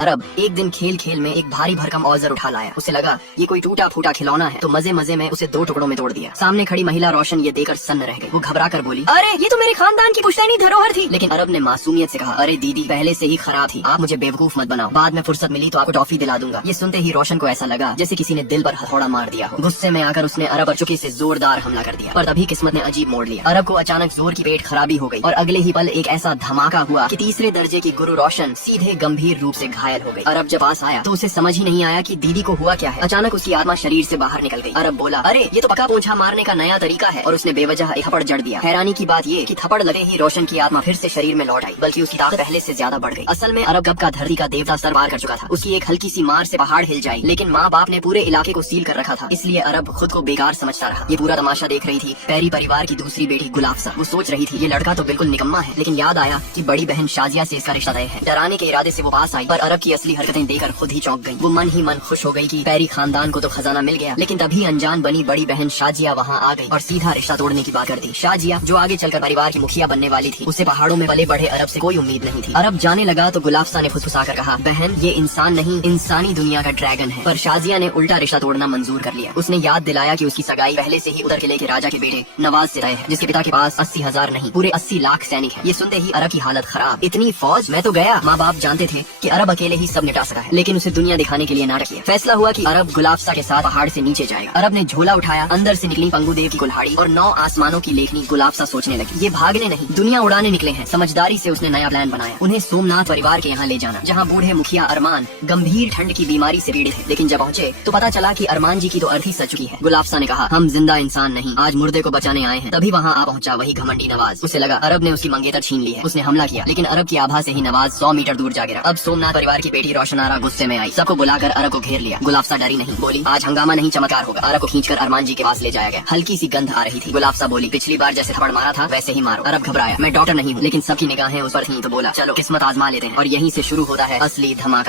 अरब एक दिन खेल खेल में एक भारी भरकम औजार उठा लाया। उसे लगा ये कोई टूटा फूटा खिलौना है, तो मजे मजे में उसे 2 टुकड़ों में तोड़ दिया। सामने खड़ी महिला रोशन ये देकर सन्न रह गई। वो घबरा कर बोली, अरे ये तो मेरे खानदान की पुश्तैनी धरोहर थी। लेकिन अरब ने मासूमियत से कहा, अरे दीदी पहले से ही खराब थी, आप मुझे बेवकूफ मत बनाओ, बाद में फुर्सत मिली तो आपको टॉफी दिला दूंगा। ये सुनते ही रोशन को ऐसा लगा जैसे किसी ने दिल पर हथौड़ा मार दिया हो। गुस्से में आकर उसने अरब पर चुकी से जोरदार हमला कर दिया, पर तभी किस्मत ने अजीब मोड़ लिया। अरब को अचानक जोर की पेट खराबी हो गई और अगले ही पल एक ऐसा धमाका हुआ कि तीसरे दर्जे की गुरु रोशन सीधे गंभीर रूप से घायल हो गई। अरब जब पास आया तो उसे समझ ही नहीं आया कि दीदी को हुआ क्या है। अचानक उसकी आत्मा शरीर से बाहर निकल गई। अरब बोला, अरे ये तो पका पोंछा मारने का नया तरीका है, और उसने बेवजह एक थप्पड़ जड़ दिया। हैरानी की बात ये कि थप्पड़ लगे ही रोशन की आत्मा फिर से शरीर में लौट आई, बल्कि उसकी ताकत पहले से ज्यादा बढ़ गई। असल में अरब कब का धरती का देवता सर पार कर चुका था। उसकी एक हल्की सी मार से पहाड़ हिल जाए, लेकिन माँ बाप ने पूरे इलाके को सील कर रखा था, इसलिए अरब खुद को बेकार समझता रहा। ये पूरा तमाशा देख रही थी पैरी परिवार की दूसरी बेटी गुलाफसा। वो सोच रही थी ये लड़का तो बिल्कुल निकम्मा है, लेकिन याद आया कि बड़ी बहन शाजिया से इसका रिश्ता तय है। डराने के इरादे से वो पास आई, पर अरब की असली हरकतें देखकर खुद ही चौंक गई। वो मन ही मन खुश हो गई कि पैरी खानदान को तो खजाना मिल गया, लेकिन तभी अनजान बनी बड़ी बहन शाजिया वहाँ आ गई और सीधा रिश्ता तोड़ने की बात कर दी। शाजिया जो आगे चलकर परिवार की मुखिया बनने वाली थी, उसे पहाड़ों में पले बढ़े अरब से कोई उम्मीद नहीं थी। अरब जाने लगा तो गुलाफसा ने फुसफुसा कर कहा, बहन ये इंसान नहीं इंसानी दुनिया का ड्रैगन है। पर शाजिया ने उल्टा रिश्ता तोड़ना मंजूर कर लिया। उसने याद दिलाया कि उसकी सगाई पहले से ही उतर किले के राजा के बेटे नवाज से तय है, जिसके पिता के पास 80,000 नहीं पूरे 80 लाख सैनिक है। ये सुनते ही अरब की हालत खराब। इतनी फौज, मैं तो गया। माँ बाप जानते थे कि अरब अकेले ही सब निपटा सका है, लेकिन उसे दुनिया दिखाने के लिए नाटक किया। फैसला हुआ कि अरब गुलाफसा के साथ पहाड़ से नीचे जाएगा। अरब ने झोला उठाया, अंदर से निकली पंगुदेव की कुल्हाड़ी और 9 आसमानों की लेखनी। गुलाफसा सोचने लगी, ये भागने नहीं दुनिया उड़ाने निकले हैं। समझदारी से उसने नया प्लान बनाया, उन्हें सोमनाथ परिवार के यहाँ ले जाना, जहाँ बूढ़े मुखिया अरमान गंभीर ठंड की बीमारी से पीड़ित थे। लेकिन जब पहुँचे तो पता चला कि अरमान जी की तो अर्थी सज चुकी है। गुलाफसा ने कहा, हम जिंदा इंसान नहीं, आज मुर्दे को बचाने आए हैं। तभी वहाँ आ पहुंचा वही घमंडी नवाज। उसे लगा अरब ने उसकी मंगेतर छीन ली है। उसने हमला किया, लेकिन अरब की आभा से ही नवाज 100 मीटर दूर जा गिरा। अब सोमनाथ परिवार की बेटी रोशनारा गुस्से में आई, सबको बुलाकर अरब को घेर लिया। गुलाफसा डरी नहीं, बोली आज हंगामा नहीं चमत्कार होगा। अरब को खींचकर अरमान जी के पास ले जाया गया। हल्की सी गंध आ रही थी। गुलाफसा बोली, पिछली बार जैसे थप्पड़ मारा था वैसे ही मारो। अरब घबराया, मैं डॉक्टर नहीं हूँ, लेकिन सबकी निगाहें उस पर थी तो बोला, चलो किस्मत आजमा लेते हैं। और यहीं से शुरू होता है असली धमाका।